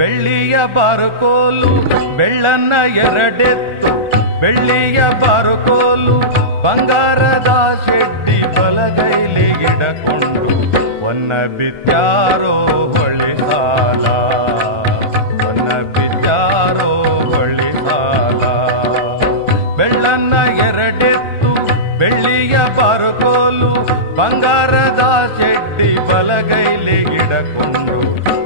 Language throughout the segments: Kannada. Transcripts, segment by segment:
ಬೆಳ್ಳಿಯ ಬಾರುಕೋಲು ಬೆಳ್ಳನ್ನ ಎರಡೆತ್ತು ಬೆಳ್ಳಿಯ ಬಾರುಕೋಲು ಬಂಗಾರದ ಶೆಡ್ಡಿ ಬಲಗೈಲಿ ಇಡಕೊಂಡು ಹೊನ್ನ ಬಿದ್ದಾರೋ ಹೊಳಿ ಸಾಲ ಹೊನ್ನ ಬಿದ್ದಾರೋ ಹೊಳಿ ಸಾಲ ಬೆಳ್ಳನ್ನ ಎರಡೆತ್ತು ಬೆಳ್ಳಿಯ ಬಾರುಕೋಲು ಬಂಗಾರದ ಶೆಡ್ಡಿ ಬಲಗೈಲಿ ಇಡಕೊಂಡು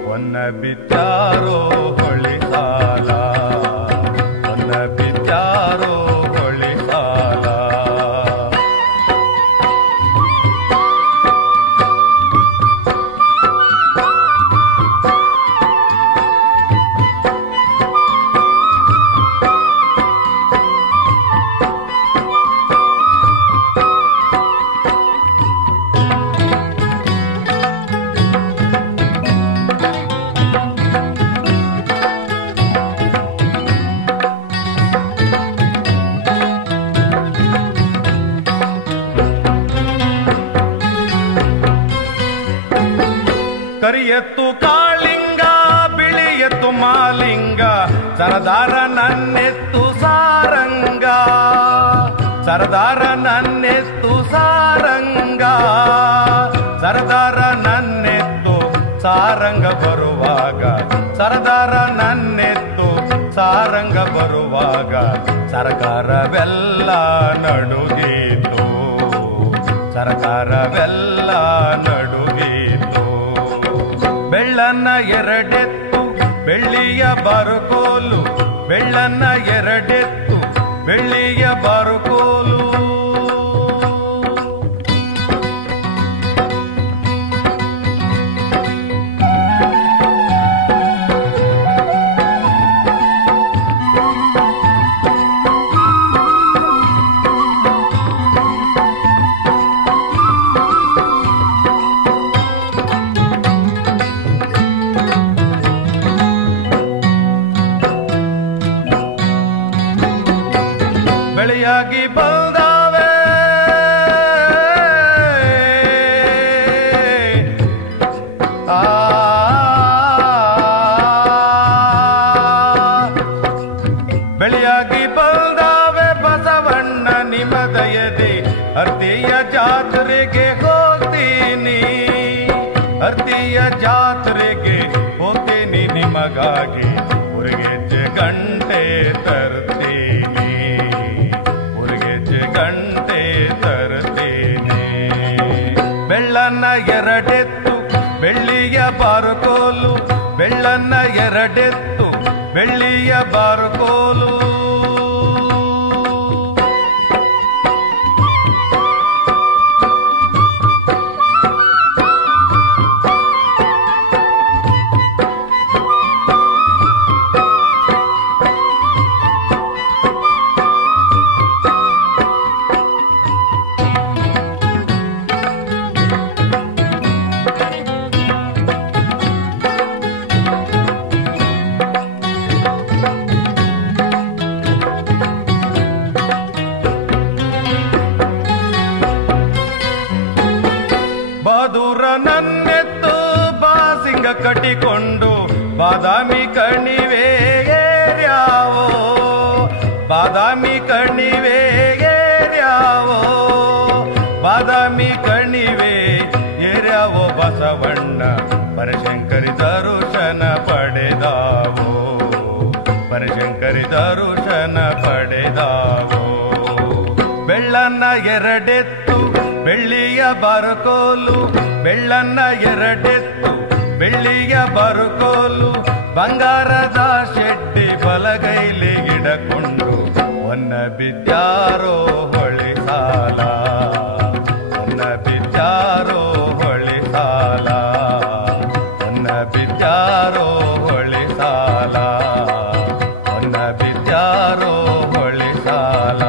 ಹೊನ್ನ ಬಿದ್ದಾರೋ ಹೊಳಿ ಸಾಲ ಹೊನ್ನ ಬಿದ್ದಾರೋ ಹೊಳಿ ಸಾಲ ಕರಿಯತ್ತು ಕಾಳಿಂಗ ಬಿಳಿಯತ್ತು ಮಾಲಿಂಗ ಸರದಾರ ನನ್ನೆತ್ತು ಸಾರಂಗ ಸರದಾರ ನನ್ನೆತ್ತು ಸಾರಂಗ ಸರದಾರ ನನ್ನೆತ್ತು ಸಾರಂಗ ಬರುವಾಗ ಸರದಾರ ನನ್ನೆತ್ತು ಸಾರಂಗ ಬರುವಾಗ ಸರ್ಕಾರವೆಲ್ಲ ನಡುಗೀತು ಸರ್ಕಾರವೆಲ್ಲ ನಡುಗೀತು ಬೆಳ್ಳನ್ನ ಎರಡೆತ್ತು ಬೆಳ್ಳಿಯ ಬಾರುಕೋಲು ಬೆಳ್ಳನ್ನ ಎರಡೆತ್ತು ಬೆಳ್ಳಿಯ ಬಾರುಕೋಲು ಬೆಳೆಯಾಗಿ ಬಂದಾವೆ ಬೆಳೆಯಾಗಿ ಬಂದಾವೆ ಬಸವಣ್ಣ ನಿಮ್ಮ ದಯದೆ ಅರ್ತಿಯ ಜಾತ್ರೆಗೆ ಹೋಗ್ತೀನಿ ಅರ್ತಿಯ ಜಾತ್ರೆಗೆ ಹೋಗ್ತೀನಿ ನಿಮಗಾಗಿ ಉರಿಗೆಜ್ಜೆ ಗಂಟೆ ತರ್ತೀನಿ ಉರಿಗೆಜ್ಜೆ ಗಂಟೆ ತರ್ತೀನಿ ಬೆಳ್ಳನ್ನ ಎರಡೆತ್ತು ಬೆಳ್ಳಿಯ ಬಾರುಕೋಲು ಬೆಳ್ಳನ್ನ ಎರಡೆತ್ತು ಬೆಳ್ಳಿಯ ಬಾರುಕೋಲು ಬಹದೂರ ನನ್ನೆತ್ತು ಬಾಸಿಂಗ ಕಟ್ಟಿಕೊಂಡು ಬಾದಾಮಿ ಕಣಿವೆ ಏರ್ಯಾವೋ ಬಾದಾಮಿ ಕಣಿವೆ ಏರ್ಯಾವೋ ಬಾದಾಮಿ ಕಣಿವೆ ಏರ್ಯಾವೋ ಬಸವಣ್ಣ ಬನಶಂಕರಿ ದರುಶನ ಪಡೆದಾವೋ ಬನಶಂಕರಿ ದರುಶನ ಪಡೆದಾವೋ ಬೆಳ್ಳನ್ನ ಎರಡೆತ್ತು ಬೆಳ್ಳಿಯ ಬಾರುಕೋಲು ಬೆಳ್ಳನ್ನ ಎರಡೆತ್ತು ಬೆಳ್ಳಿಯ ಬಾರುಕೋಲು ಬಂಗಾರದ ಶೆಡ್ಡಿ ಬಲಗೈಲಿ ಗಿಡಕೊಂಡು ಹೊನ್ನ ಬಿದ್ದಾರೋ ಹೊಳಿ ಸಾಲ ಹೊನ್ನ ಬಿದ್ದಾರೋ ಹೊಳಿ ಸಾಲ ಹೊನ್ನ ಬಿದ್ದಾರೋ ಹೊಳಿ ಸಾಲ ಹೊನ್ನ ಬಿದ್ದಾರೋ ಹೊಳಿ ಸಾಲ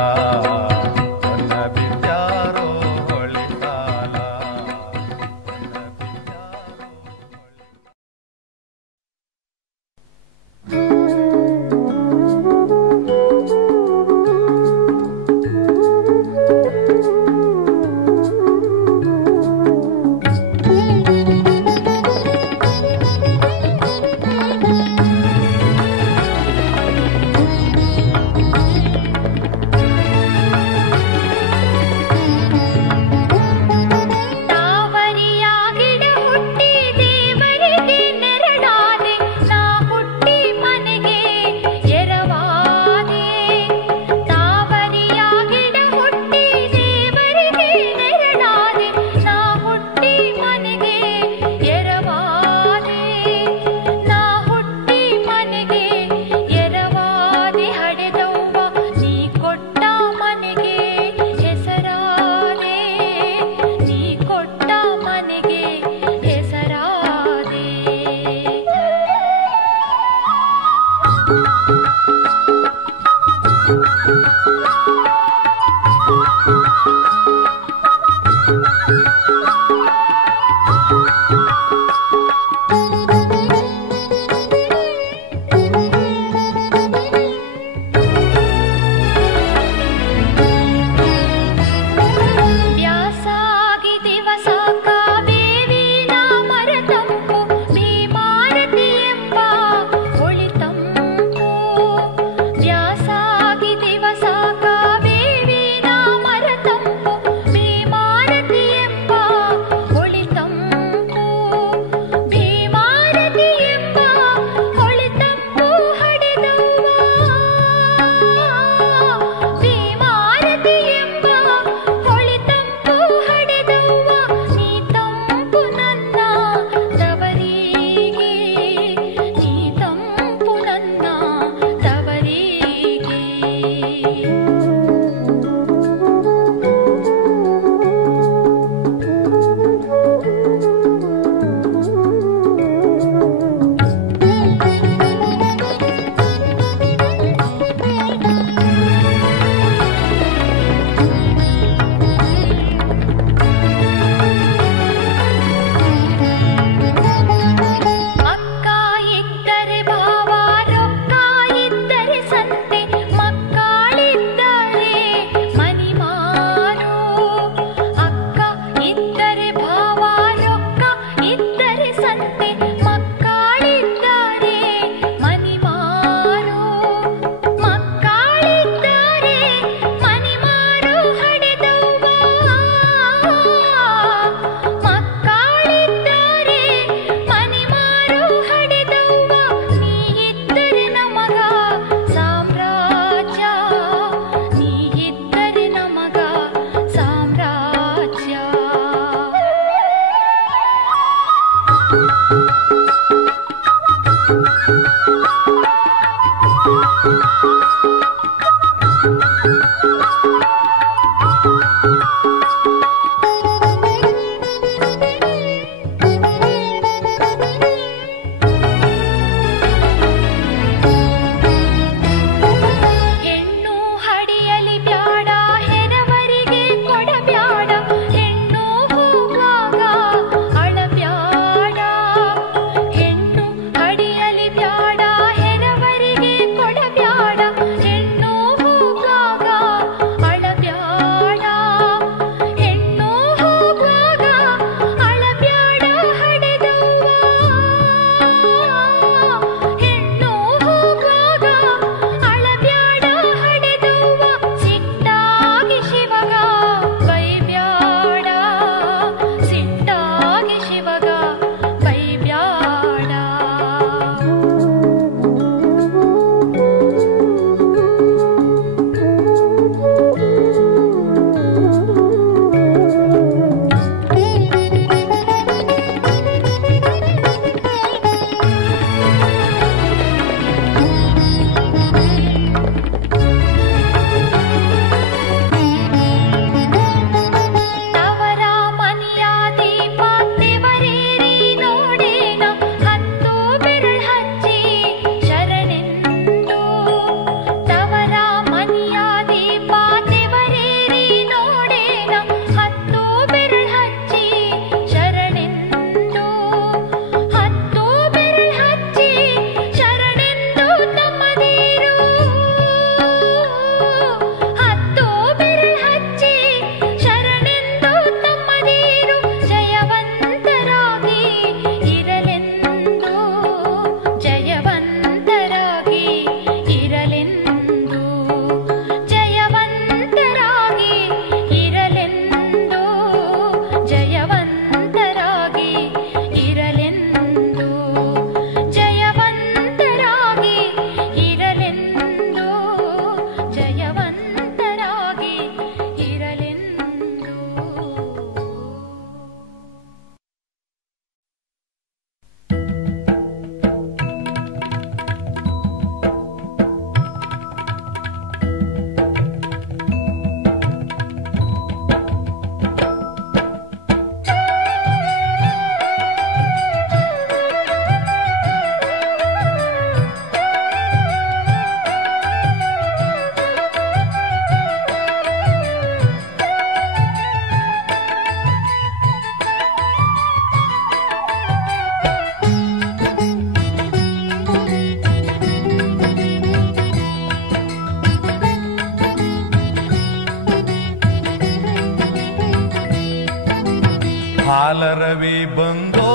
ಹಾಲರವಿ ಬಂದೋ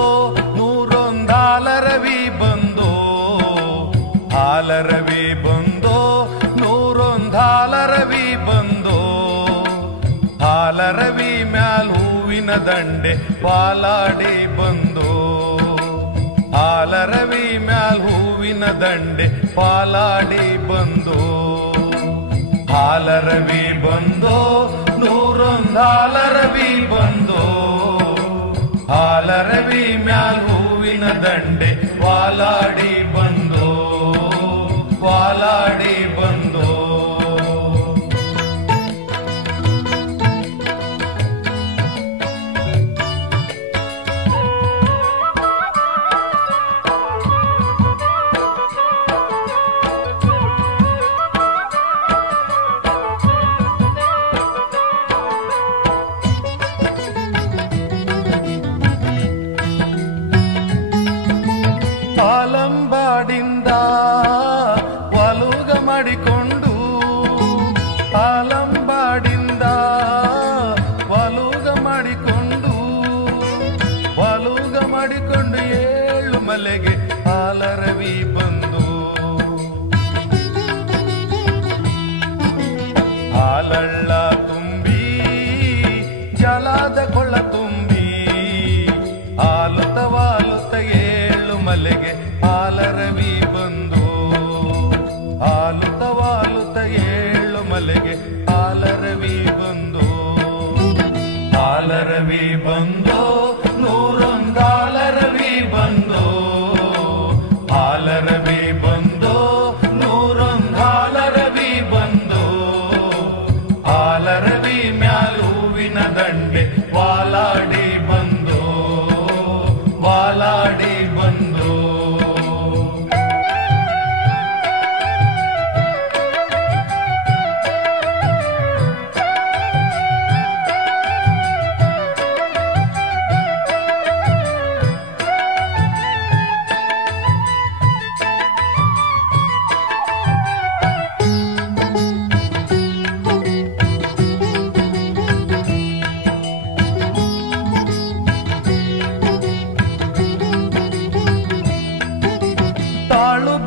ನೂರೊಂದಾಲರವಿ ಬಂದೋ, ಹಾಲರವಿ ಬಂದೋ ನೂರೊಂದಾಲರವಿ ಬಂದೋ, ಹಾಲರವಿ ಮ್ಯಾಲ್ ಹೂವಿನ ದಂಡೆ ಪಾಲಾಡಿ ಬಂದೋ, ಹಾಲರವಿ ಮ್ಯಾಲ್ ಹೂವಿನ ದಂಡೆ ಪಾಲಾಡಿ ಬಂದೋ, ಹಾಲರವಿ ಬಂದೋ ನೂರೊಂದಾಲರವಿ ಬಂದೋ, ಹಾಲರವಿ ಮ್ಯಾಲ್ ಹೂವಿನ ದಂಡೆ ವಾಲಾಡಿ ಬಂದೋ, ವಾಲಾಡಿ ಬಂದೋ. ಆಲಂಬಾಡಿಂದ ವಲುಗ ಮಾಡಿಕೊಂಡು, ಆಲಂಬಾಡಿಂದ ವಲುಗ ಮಾಡಿಕೊಂಡು, ವಲುಗ ಮಾಡಿಕೊಂಡು ಏಳು ಮಲೆಗೆ ಹಾಲರವಿ ಬಂದು, ಹಾಲಳ್ಳ ತುಂಬಿ ಜಲದ ಕೊಳ್ಳ ತುಂಬಿ, ಆಲುತ್ತ ವಾಲುತ್ತ ಏಳು ಮಲೆಗೆ ಹಾಲರವಿ ಬಂದು, ಆಲುತ್ತ ವಾಲುತ್ತ ಏಳು ಮಲೆಗೆ ಹಾಲರವಿ ಬಂದು, ಹಾಲರವಿ ಬಂದೋ ನೂರೊಂದಾಲರವಿ ಬಂದೋ, ಹಾಲ ಹಾಲರವಿ ಬಂದೋ ನೂರೊಂದು ಹಾಲರವಿ ಬಂದೋ ಹಾಲರವಿ ಮ್ಯಾಲು ಹೂವಿನ ದಂಡೆ ವಾಲಾಡಿ ಬಂದೋ ವಾಲಾಡಿ ಬಂದೋ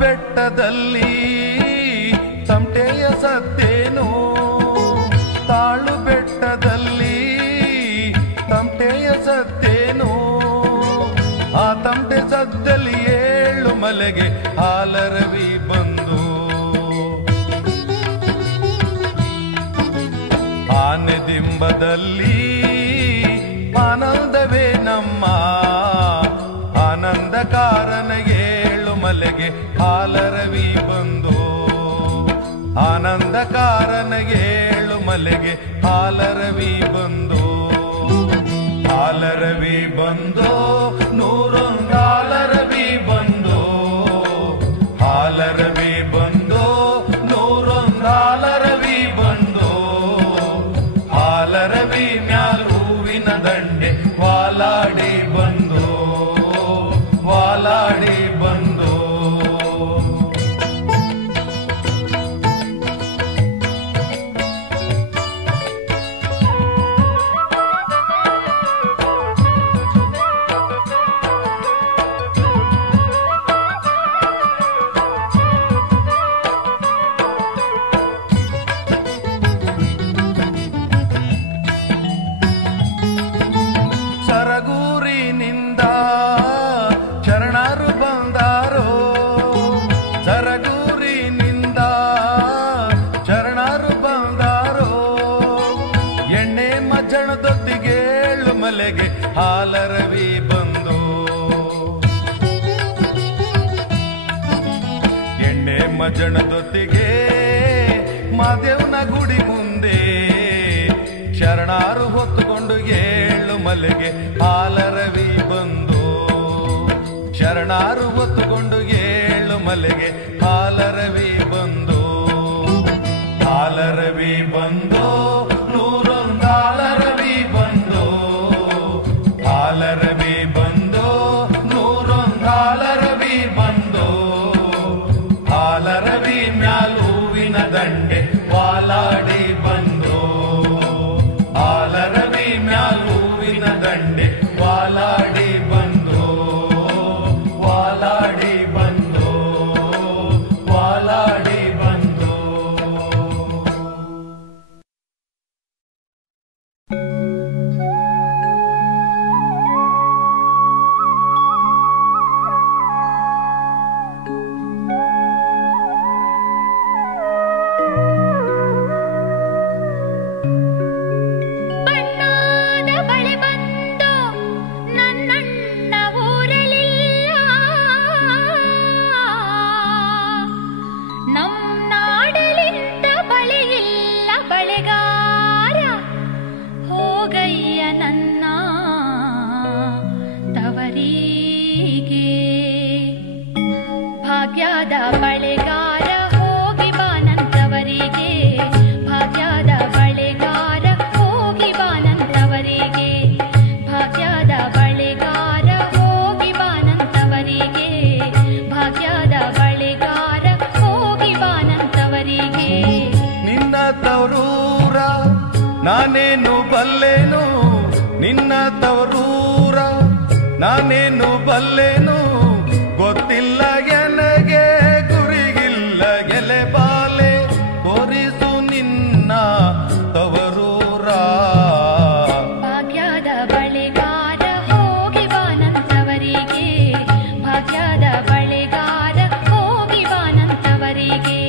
ಬೆಟ್ಟದಲ್ಲಿ ತಮಟೆಯ ಸತ್ತೇನು ತಾಳು ಬೆಟ್ಟದಲ್ಲಿ ತಮಟೆಯ ಸತ್ತೇನು ಆ ತಮಟೆ ಸದ್ದಲ್ಲಿ 7 ಮಲೆಗೆ ಹಾಲರವಿ ಬಂದು ಆನೆ ದಿಂಬದಲ್ಲಿ ಆನಂದವೇ ನಮ್ಮ ಆನಂದ ಕಾರಣ 7 ಮಲೆಗೆ ಹಾಲರವಿ ಬಂದು ಆನಂದ ಕಾರಣ 7 ಮಲೆಗೆ ಹಾಲರವಿ ಬಂದು ಹಾಲರವಿ ಬಂದೋ ನೂರೊಂದು ಹಾಲರವಿ ಬಂದೋ ಹಾಲರವಿ ಬಂದೋ ನೂರೊಂದು ಹಾಲರವಿ ಬಂದೋ ಹಾಲರವಿ ಮ್ಯಾಲ್ ಹೂವಿನ ದಂಡೆ ವಾಲಾಡಿ ಬಂದೋ ವಾಲಾಡಿ ಬಂದೋ ಸರಗೂರಿನಿಂದ ಶರಣರು ಬಂದಾರೋ ಸರಗೂರಿನಿಂದ ಶರಣರು ಬಂದಾರೋ ಎಣ್ಣೆ ಮಜ್ಜಣದೊತ್ತಿಗೆ 7 ಮಲೆಗೆ ಹಾಲರವಿ ಬಂದು ಎಣ್ಣೆ ಮಜ್ಜಣದೊತ್ತಿಗೆ ಮಾದೇವನ ಗುಡಿ ಮುಂದೆ ಶರಣಾರು ಹೊತ್ತುಕೊಂಡು 7 ಮಲೆಗೆ ಹಾಲರವಿ ಬಂದು ಶರಣಾರು ಹೊತ್ತುಕೊಂಡು 7 ಮಲೆಗೆ ಹಾಲರವಿ ಬಂದು ಹಾಲರವಿ ಬಂದೋ ನೂರೊಂದು ಹಾಲರವಿ ಬಂದೋ ಹಾಲರವಿ ಬಂದೋ ನೂರೊಂದು ಹಾಲರವಿ ಬಂದೋ ಹಾಲರವಿ ಮ್ಯಾಲು ಹೂವಿನ ದಂಡೆ ವಾಲಾಡಿ ಬಂದೋ ಹಾಲರವಿ ಮ್ಯಾಲ್ ಹೂವಿನ ದಂಡೆ ವಾಲಾಡಿ ಬಂದೋ ವಾಲಾಡಿ ಬಂದೋ ವಾಲಾಡಿ ಬಂದೋ ಭಾಗ್ಯದ ಬಳೆಗಾರ ಹೋಗಿ ಬಾನಂತವರಿಗೆ ಭಾಗ್ಯದ ಬಳೆಗಾರ ಹೋಗಿ ಬಾನಂತವರಿಗೆ ಭಾಗ್ಯದ ಬಳೆಗಾರ ಹೋಗಿ ಬಾನಂತವರಿಗೆ ಭಾಗ್ಯದ ಬಳೆಗಾರ ಹೋಗಿ ಬಾನಂತವರಿಗೆ ನಿನ್ನ ತವರೂರ ನಾನೇನು ಬಲ್ಲೆನು ನಿನ್ನ ತವರೂರ ನಾನೇನು ಬಲ್ಲೆನು ಗೊತ್ತಿಲ್ಲ ನನಗೆ ಗುರಿಗಿಲ್ಲ ಗೆಲೆ ಬಾಲೆ ತೋರಿಸು ನಿನ್ನ ತವರೂರ ಭಾಗ್ಯದ ಬಳೆಗಾರ ಹೋಗಿ ಬಾನಂತವರಿಗೆ ಭಾಗ್ಯದ ಬಳೆಗಾರ ಹೋಗಿ ಬಾನಂತವರಿಗೆ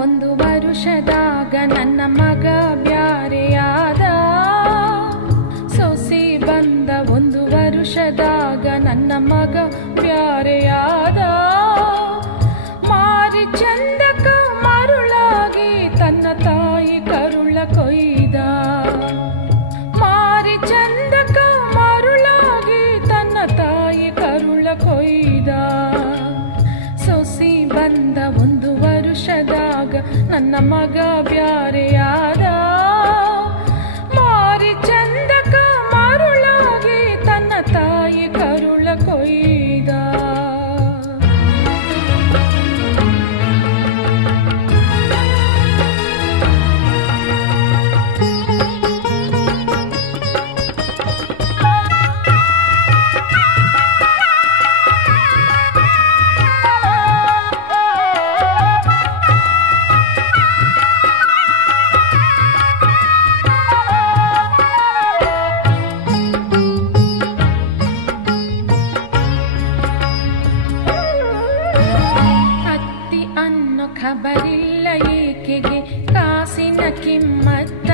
1 ವರುಷದಾಗ ನನ್ನ ಮಗ ಬ್ಯಾರೆಯಾದ. ಸೊಸಿ ಬಂದ 1 ವರುಷದಾಗ ನನ್ನ ಮಗ ಬ್ಯಾರೆಯಾದ. ಮಾರಿ ಚಂದಕ ಮರುಳಾಗಿ ತನ್ನ ತಾಯಿ ಕರುಳ ಕೊಯ್ದ. ಮಾರಿ ಚಂದಕ ಮರುಳಾಗಿ ತನ್ನ ತಾಯಿ ಕರುಳ ಕೊಯ್ದ. ಸೊಸಿ ಬಂದ 1 ವರುಷದಾಗ ನನ್ನ ಮಗ ಬ್ಯಾರೆಯಾದ. ಮಾರಿ ಚಂದಕ ಮರುಳಾಗಿ ತನ್ನ ತಾಯಿ ಕರುಳ ಕೊಯ್ದ. ಖಬರಿಲ್ಲ ಏಕೆಗೆ ಕಾಸಿನ ಕಿಮ್ಮತ್ತ.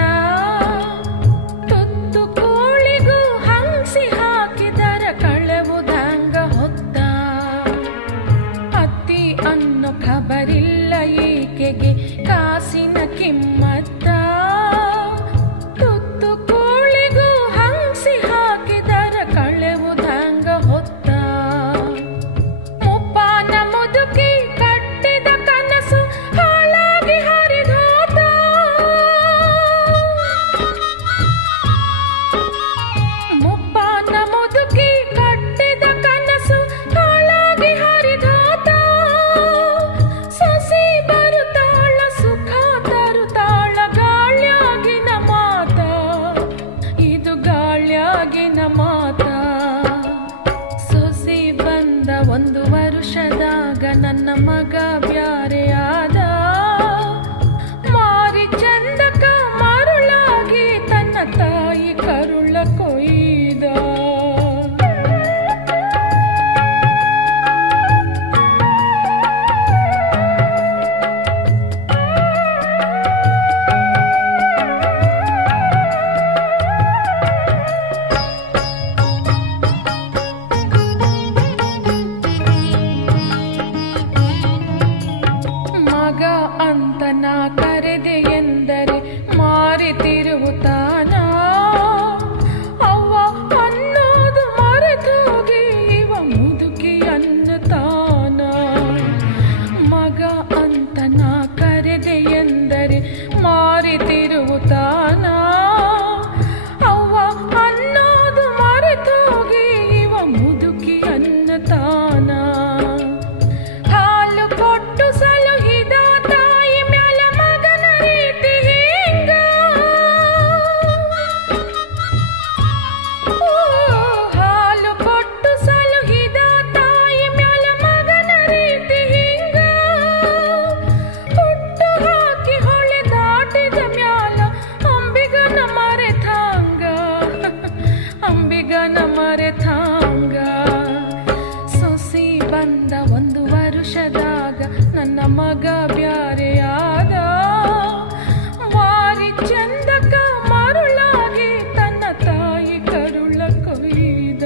ತುತ್ತು ಕೋಳಿಗೂ ಹಂಸಿ ಹಾಕಿದರ ಕಳೆವುದಂಗ ಹೊತ್ತ. ಅತ್ತಿ ಅನ್ನೋ ಖಬರಿಲ್ಲ ಏಕೆಗೆ ಕಾಸಿನ ಕಿಮ್ಮತ್ತ. ತುತ್ತು ಕೋಳಿಗೂ ಹಂಸಿ ಹಾಕಿದರ ಕಳೆವುದಂಗ ಹೊತ್ತ. ಮುಪ್ಪಾನ ಮುದುಕಿ ಕಟ್ಟಿದ ಕನಸು ಹಾಳಾಗಿ ಹರಿದೋತ. ಮುಪ್ಪಾನ ಮುದುಕಿ ಕಟ್ಟಿದ ಕನಸು ಹಾಳಾಗಿ ಹರಿದೋತ. ಸೊಸಿ ಬರುತ್ತಾಳ ಸುಖ ತರುತ್ತಾಳ ಗಾಳ್ಯಾಗಿನ ಮಾತ. ಇದು ಗಾಳ್ಯಾಗಿನ ಮಾತ. ಸೊಸಿ ಬಂದ 1 ವರುಷದಾಗ ನನ್ನ ಮಗ ಬ್ಯಾರೆಯಾದ. ಮಾರಿ ಚಂದಕ ಮರುಳಾಗಿ ತನ್ನ ತಾಯಿ ಕರುಳ ಕೊಯ್ದ. ಮಗ ಅಂತ ನಾ ಕರೆದೆ ಎಂದರೆ ಮಾರಿ ತಿರುಗುತ್ತಾನ. ಅವ್ವ ಅನ್ನೋದು ಮರೆತೋಗಿ ಇವ ಮುದುಕಿ ಅನ್ನತಾನ. ಮಗ ಅಂತ ನಾ ಕರೆದೆ ಎಂದರೆ ಮಾರಿ ತಿರುಗುತ್ತಾನ. ಅವ್ವ ಅನ್ನೋದು ಮರೆತೋಗಿ ಇವ ಮುದುಕಿ ಅನ್ನತಾನ. ಹಾಲು ಕೊಟ್ಟು ಸಲುಹಿದ ತಾಯಿ ಮ್ಯಾಲ ಮಗನ ರೀತಿ ಹಿಂಗ. ಹಾಲು ಕೊಟ್ಟು ಸಲುಹಿದ ತಾಯಿ ಮ್ಯಾಲ ಮಗನ ರೀತಿ ಹಿಂಗ. ಹುಟ್ಟು ಹಾಕಿ ಹೊಳೆ ದಾಟಿದ ಮ್ಯಾಲ ಅಂಬಿಗನ ಮರೆತಾಂಗ. ಅಂಬಿಗನ ಮರೆತಾಂಗ. ಸೊಸಿ ಬಂದ 1 ವರುಷದಾಗ ನನ್ನ ಮಗ ಬ್ಯಾರೆಯಾದ. ಮಾರಿ ಚಂದಕ ಮರುಳಾಗಿ ತನ್ನ ತಾಯಿ ಕರುಳ ಕೊಯ್ದ.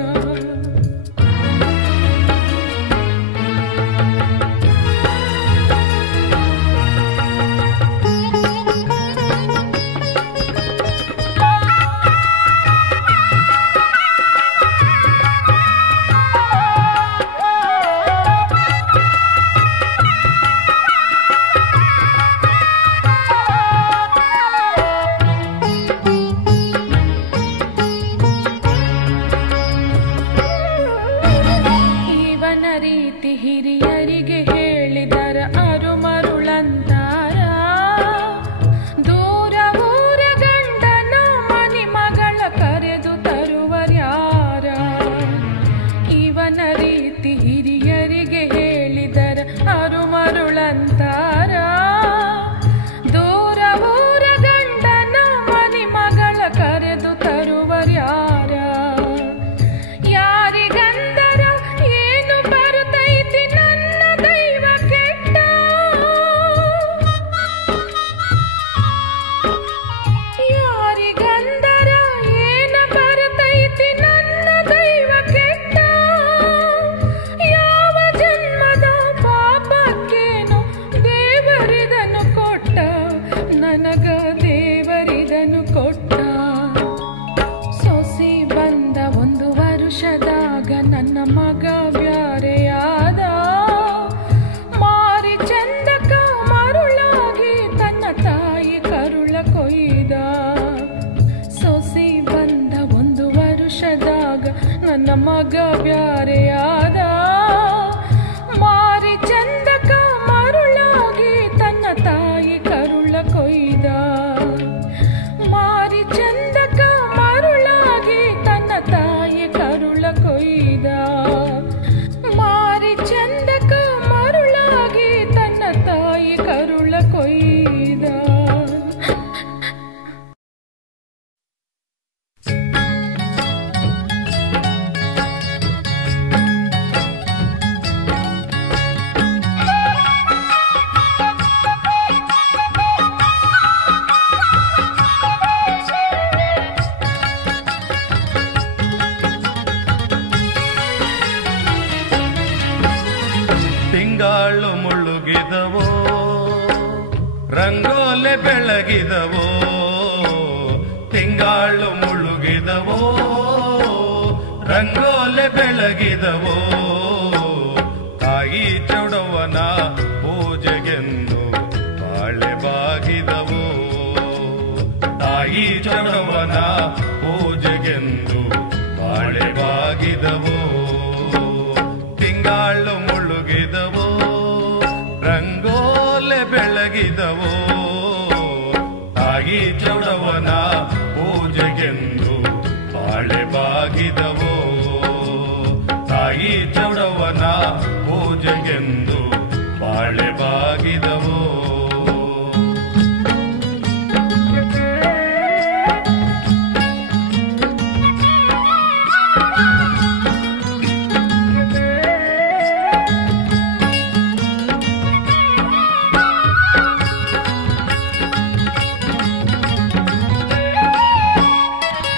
ತಿಂಗಾಳು ಮುಳುಗಿದವೋ ರಂಗೋಲೆ ಬೆಳಗಿದವೋ ತಿಂಗಾಳು ಮುಳುಗಿದವೋ ರಂಗೋಲೆ ಬೆಳಗಿದವೋ ತಾಯಿ ಚೌಡವ್ವನ ಪೂಜೆಗೆಂದು ಬಾಳೆ ಬಾಗಿದವೋ ತಾಯಿ ಚೌಡವ್ವನ ಪೂಜೆಗೆಂದು ಬಾಳೆ ಬಾಗಿದವೋ ತಿಂಗಾಳು ಮುಳುಗಿದವೋ ರಂಗೋಲೆ ಬೆಳಗಿದವೋ ತಾಯಿ ಚೌಡವ್ವನ ಪೂಜೆಗೆಂದು ಬಾಳೆ ಬಾಗಿದವೋ ತಾಯಿ ಚೌಡವ್ವನ ಪೂಜೆಗೆಂದು ಬಾಳೆ ಬಾಗಿದವೋ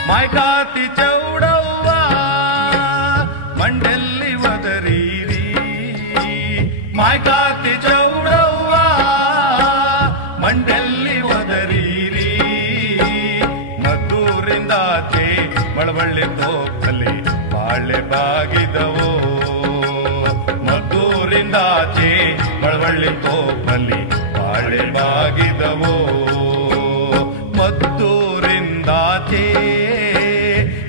ಮಾಯ್ಕಾತಿ ಚೌಡವ್ವ ಮಂಡೆಲ್ಲಿ ಒದರೀರಿ ಮಾಯ್ಕಾತಿ ಚೌಡವ್ವ ಮಂಡೆಲ್ಲಿ ಒದರೀರಿ ಮದ್ದೂರಿಂದಾಚೆ ಮಳವಳ್ಳಿ ತೋಪಲ್ಲಿ ಬಾಳೆ ಬಾಗಿದವೋ ಮದ್ದೂರಿಂದಾಚೆ ಮಳವಳ್ಳಿ ತೋಪಲ್ಲಿ ಬಾಳೆ ಬಾಗಿದವೋ ಮದ್ದೂರಿಂದಾಚೆ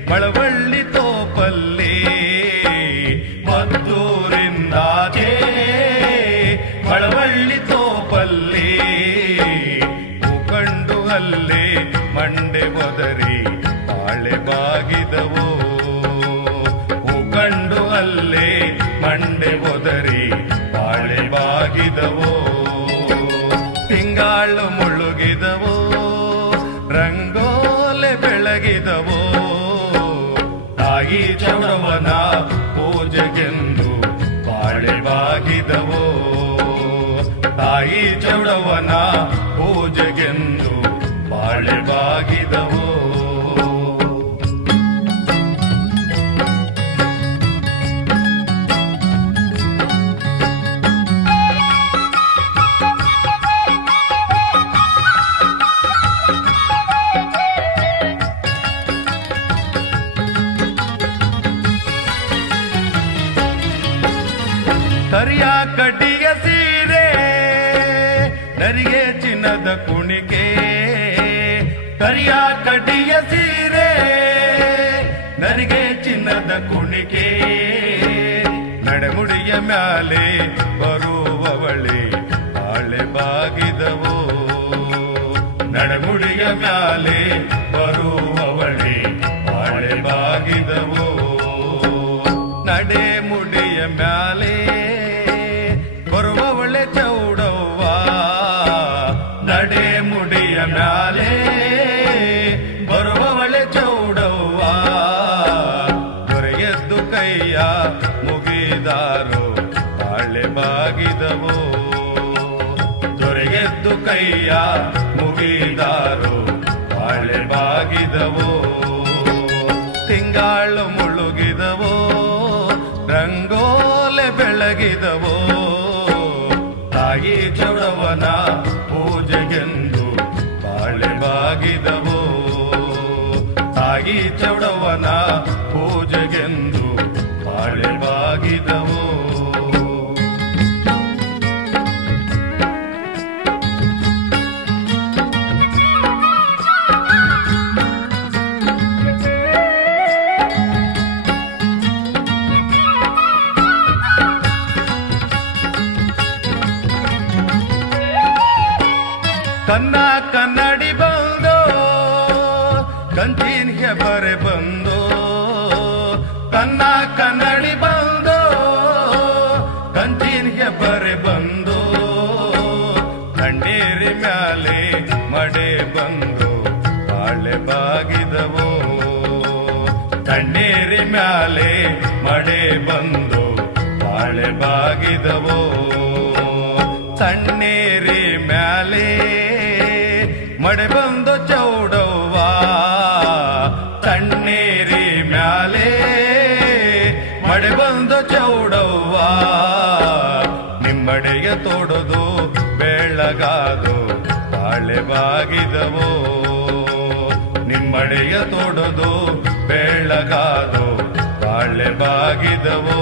ಮಳವಳ್ಳಿ ತೋಪಲ್ಲಿ ಮದ್ದೂರಿಂದಾಚೆ ಮಳವಳ್ಳಿ ತೋಪಲ್ಲಿ ಕಂಡು ಅಲ್ಲೇ ಮಂಡೆ ಒದರಿ ಬಾಳೆ ಬಾಗಿದವೋ ಕಂಡು ಅಲ್ಲೇ ಮಂಡೆ ಒದರಿ ಬಾಳೆ ಬಾಗಿದವೋ ತಿಂಗಾಳು ಮುಳುಗಿದವೋ ರಂಗೋಲೆ ಬೆಳಗಿದವೋ ತಾಯಿ ಚೌಡವ್ವನ ಪೂಜೆಗೆಂದು ಬಾಳೆ ಬಾಗಿದವೋ ತಾಯಿ ಚೌಡವ್ವನ ಪೂಜೆಗೆಂದು ಬಾಳೆ ಬಾಗಿದವೋ ಕರಿಯ ಕಡ್ಡಿಯ ಸೀರೆ ನರಿಗೆ ಚಿನ್ನದ ಕುಣಿಕೆ ಕರಿಯ ಕಡ್ಡಿಯ ಸೀರೆ ನರಿಗೆ ಚಿನ್ನದ ಕುಣಿಕೆ ನಡೆಮುಡಿಯ ಮ್ಯಾಲೆ ಬರುವವಳೆ ಬಾಳೆ ಬಾಗಿದವೋ ನಡೆಮುಡಿಯ ಮ್ಯಾಲೆ ಬರುವವಳೆ ಬಾಳೆ ಬಾಗಿದವೋ ನಡೆ ಮುಡಿಯ ಮ್ಯಾಲೆ ಬರುವವಳೆ ಚೌಡವ್ವ ನಡೆ ಮುಡಿಯ ಮ್ಯಾಲೆ ಬರುವವಳೆ ಚೌಡವ್ವ ದೊರೆಯದ್ದು ಕೈಯ ಮುಗಿದಾರೋ ಬಾಳೆ ಬಾಗಿದವೋ ದೊರೆಯದ್ದು ಕೈಯ ಮುಗಿದಾರೋ ಬಾಳೆ ಬಾಗಿದವೋ ತಿಂಗಾಳು ಮುಳುಗಿದವೋ ರಂಗೋಲೆ ಬೆಳಗಿದವೋ ತಾಯಿ ಚೌಡವ್ವನ ಪೂಜೆಗೆಂದು ಬಾಳೆ ಬಾಗಿದವೋ ತಾಯಿ ಚೌಡವ್ವನ ಪೂಜೆಗೆಂದು ಬಾಳೆ ಬಾಗಿದವೋ ಕನ್ನ ಕನ್ನಡಿ ಬಂದೋ ಕಂಚಿನ ಹೆಬರೆ ಬಂದೋ ಕನ್ನ ಕನ್ನಡಿ ಬಂದೋ ಕಂಚಿನ ಹೆಬರೆ ಬಂದೋ ಕಣ್ಣೀರಿ ಮ್ಯಾಲೆ ಮಡೆ ಬಂದು ಬಾಳೆ ಬಾಗಿದವೋ ಕಣ್ಣೀರಿ ಮ್ಯಾಲೆ ಮಡೆ ಬಂದು ಬಾಳೆ ಬಾಗಿದವೋ ಸಣ್ಣೇರಿ ಮ್ಯಾಲೆ ಮಡೆ ಬಂದು ಚೌಡವ್ವ ತಣ್ಣೇರಿ ಮ್ಯಾಲೆ ಮಡೆ ಬಂದು ಚೌಡವ್ವ ನಿಮ್ಮಡೆ ನಿಮ್ಮಡೆಗೆ ತೊಡದು ಬೆಳಗಾದು ಬಾಳೆ ಬಾಗಿದವೋ ನಿಮ್ಮಡೆಯ ತೊಡದು ಬೆಳಗಾದು ಬಾಳೆ ಬಾಗಿದವೋ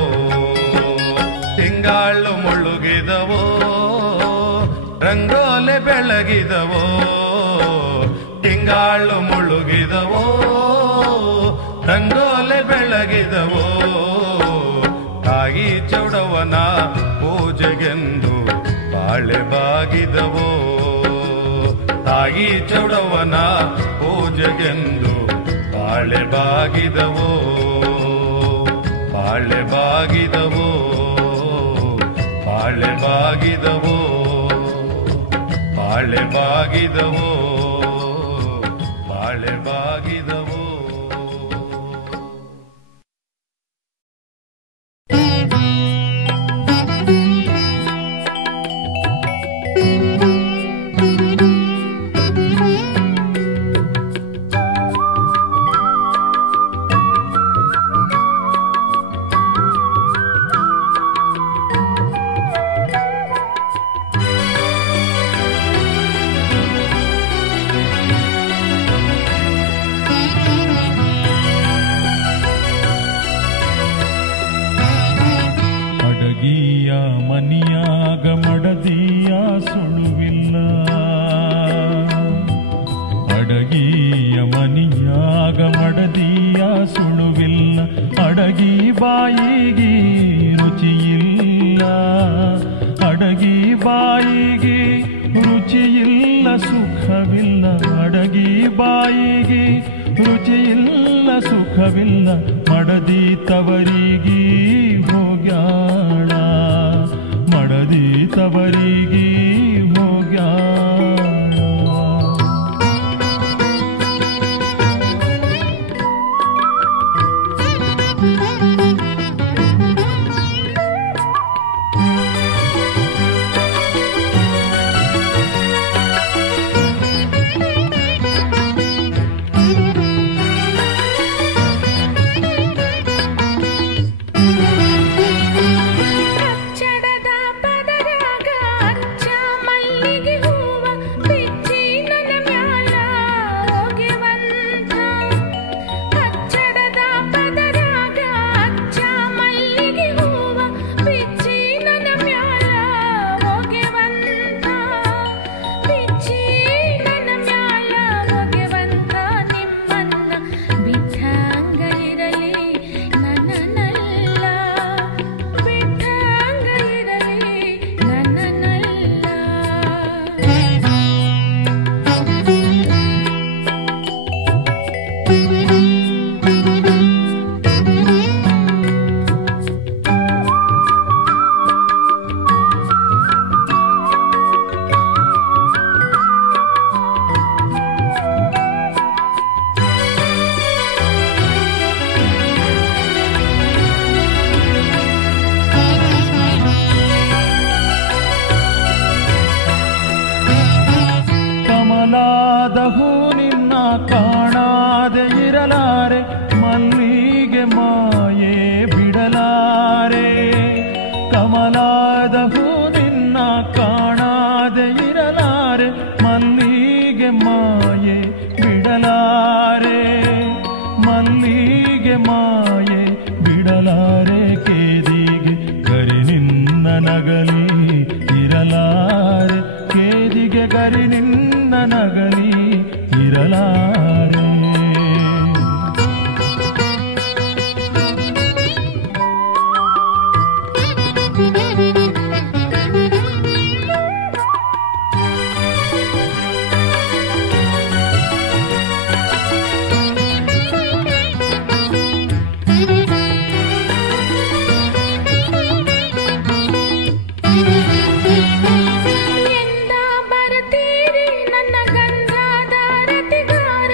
ತಿಂಗಾಳು ಮುಳುಗಿದವೋ ರಂಗೋಲೆ ಬೆಳಗಿದವೋ ತಿಂಗಾಳು ಮುಳುಗಿದವೋ ರಂಗೋಲೆ ಬೆಳಗಿದವೋ ತಾಯಿ ಚೌಡವನ ಪೂಜೆಗೆಂದು ಬಾಳೆ ಬಾಗಿದವೋ ತಾಯಿ ಚೌಡವನ ಪೂಜೆಗೆಂದು ಬಾಳೆ ಬಾಗಿದವೋ ಬಾಳೆ ಬಾಗಿದವೋ ಬಾಳೆ ಬಾಗಿದವೋ ಬಾಳೆ ಬಾಗಿದವೋ ಬಾಳೆ ಬಾಗಿದವೋ ಎಂದ ಬರತೀರಿ ನನ್ನ ಗಂಧಾದ ರತಿಗಾರ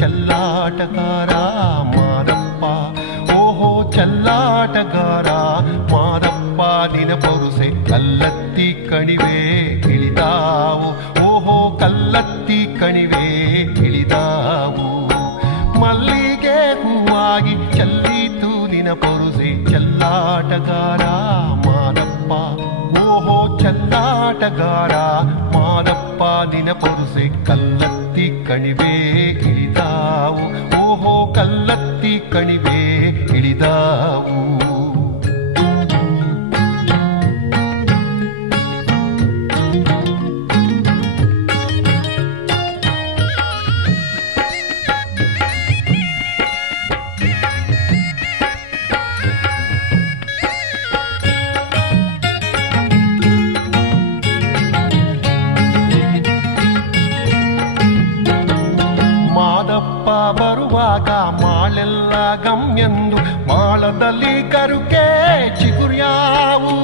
ಚಲ್ಲಾಟಗಾರ ಮಾದಪ್ಪ. ಓಹೋ ಚಲ್ಲಾಟಗಾರ ಮಾದಪ್ಪ ನಿನ ಪೊರುಸೆ ಕಲ್ಲತ್ತಿ ಕಣಿವೆ ಇಳಿದಾವು. ಓಹೋ ಕಲ್ಲತ್ತಿ ಕಣಿವೆ ಇಳಿದಾವು. ಮಲ್ಲಿಗೆ ಹೂವಾಗಿ ಚೆಲ್ಲೀತು ನಿನ ಪೊರುಸೆ ಚಲ್ಲಾಟಗಾರ ಮಾದಪ್ಪ. ಓಹೋ ಚಲ್ಲಾಟಗಾರ ಮಾದಪ್ಪ ನಿನ ಪೊರುಸೆ ಕಲ್ಲತ್ತಿ ಕಣಿವೆ ಇಳಿದಾವು. ಓಹೋ ಕಲ್ಲತ್ತಿ ಕಣಿವೆ ಇಳಿದಾವು. ಬರುವಾಗ ಮಾಳೆಲ್ಲ ಗಮ್ಯಂದು ಮಾಳದಲ್ಲಿ ಕರುಕೆ ಚಿಗುರ್ಯಾವು.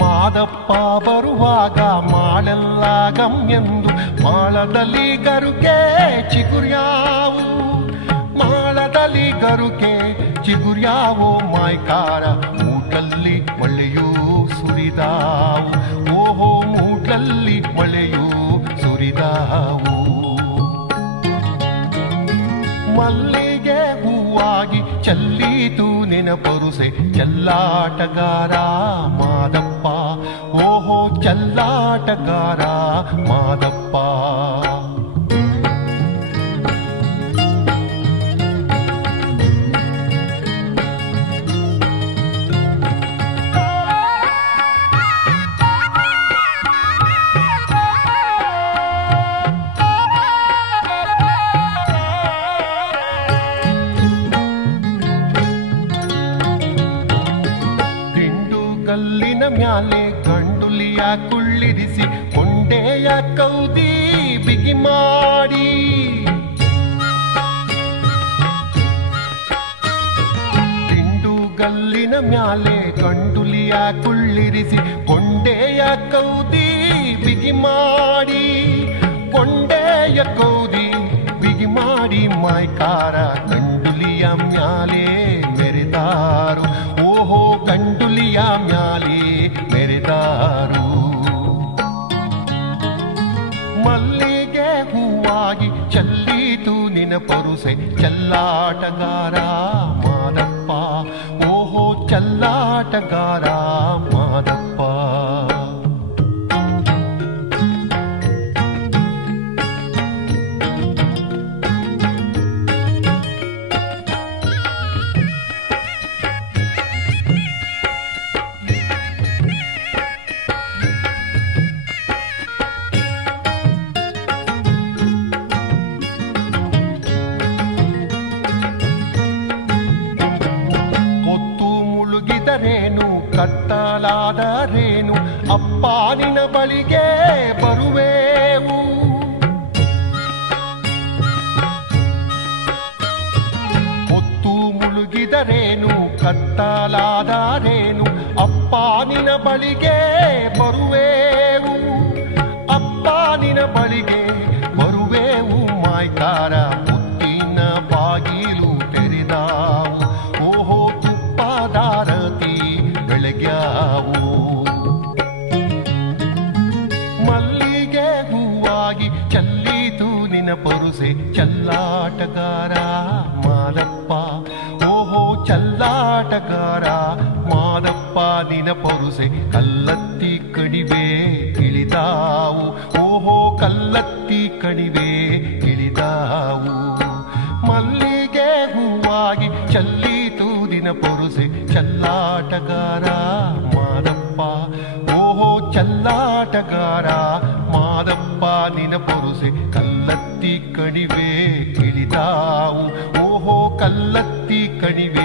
ಮಾದಪ್ಪ ಬರುವಾಗ ಮಾಳೆಲ್ಲ ಗಮ್ಯಂದು ಮಾಳದಲ್ಲಿ ಗರುಕೆ ಚಿಗುರ್ಯಾವು. ಮಾಳದಲ್ಲಿ ಗರುಕೆ ಚಿಗುರ್ಯಾವು ಮಾಯ್ಕಾರ ಮೂಟಲ್ಲಿ ಮಳೆಯೂ ಸುರಿದಾವು. ಓಹೋ ಮೂಟಲ್ಲಿ ಮಳೆಯೂ ಸುರಿದಾವು. ಮಲ್ಲಿಗೆ ಹೂವಾಗಿ ಚೆಲ್ಲೀತು ನಿನ ಪೊರುಸೆ ಚಲ್ಲಾಟಗಾರ ಮಾದಪ್ಪ. ಓಹೋ ಚಲ್ಲಾಟಗಾರ ಮಾದಪ್ಪ. ಕಲ್ಲಿನ ಮ್ಯಾಲೆ ಗಂಡುಲಿಯ ಕುಳ್ಳಿರಿಸಿ ಕೊಂಡೆಯ ಕೌದಿ ಬಿಗಿ ಮಾಡಿ. ತಿಂಡುಗಲ್ಲಿನ ಮ್ಯಾಲೆ ಗಂಡುಲಿಯ ಕುಳ್ಳಿರಿಸಿ ಕೊಂಡೆಯ ಕೌದಿ ಬಿಗಿ ಮಾಡಿ. ಕೊಂಡೆಯ ಕೌದಿ ಬಿಗಿ ಮಾಡಿ ಮಾಯ್ಕಾರ ಗಂಡುಲಿಯ ಮ್ಯಾಲೆ ಮೆರೆದಾರು. ಓಹೋ ಗಂಡುಲಿಯ ಮ್ಯಾಲೆ ಮೆರೆದಾರು. ಮಲ್ಲಿಗೆ ಹೂವಾಗಿ ಚೆಲ್ಲೀತು ನಿನ ಪೊರುಸೆ ಚಲ್ಲಾಟಗಾರ ಮಾದಪ್ಪ. ಓಹೋ ಚಲ್ಲಾಟಗಾರ ಮಾದಪ್ಪ. ರೇನು ಕತ್ತಲಾದರೇನು ಅಪ್ಪ ನಿನ ಬಳಿಗೆ ಬರುವೆವು. ಹೊತ್ತು ಮುಳುಗಿದರೇನು ಕತ್ತಲಾದರೇನು ಅಪ್ಪ ನಿನ ಬಳಿಗೆ ಬರುವೆವು. ಅಪ್ಪ ನಿನ ಬಳಿಗೆ ಬರುವೆವು ಮಾಯ್ಕಾರ ಮುತ್ತಿನ ಬಾಗಿಲು ತೆರೆದಾವು. ಓಹೋ ತುಪ್ಪದಾರತಿ ಬೆಳಗ್ಯಾವು. ಮಲ್ಲಿಗೆ ಹೂವಾಗಿ ಚೆಲ್ಲೀತು ನಿನ ಪೊರುಸೆ ಚಲ್ಲಾಟಗಾರ ಮಾದಪ್ಪ. ಓಹೋ ಚಲ್ಲಾಟಗಾರ ಮಾದಪ್ಪ ನಿನ ಪೊರುಸೆ ಕಲ್ಲತ್ತಿ ಕಣಿವೆ ಇಳಿದಾವು. ಓಹೋ ಕಲ್ಲತ್ತಿ ಕಣಿವೆ ಇಳಿದಾವು. ಮಲ್ಲಿಗೆ ಹೂವಾಗಿ ಚೆಲ್ಲೀತು ನಿನ ಪೊರುಸೆ ಚಲ್ಲಾಟಗಾರ ಮಾದಪ್ಪ. ಓಹೋ ಚಲ್ಲಾಟಗಾರ ಮಾದಪ್ಪ ನಿನ ಪೊರುಸೆ ಕಲ್ಲತ್ತಿ ಕಣಿವೆ ಇಳಿದಾವು. ಓಹೋ ಕಲ್ಲತ್ತಿ ಕಣಿವೆ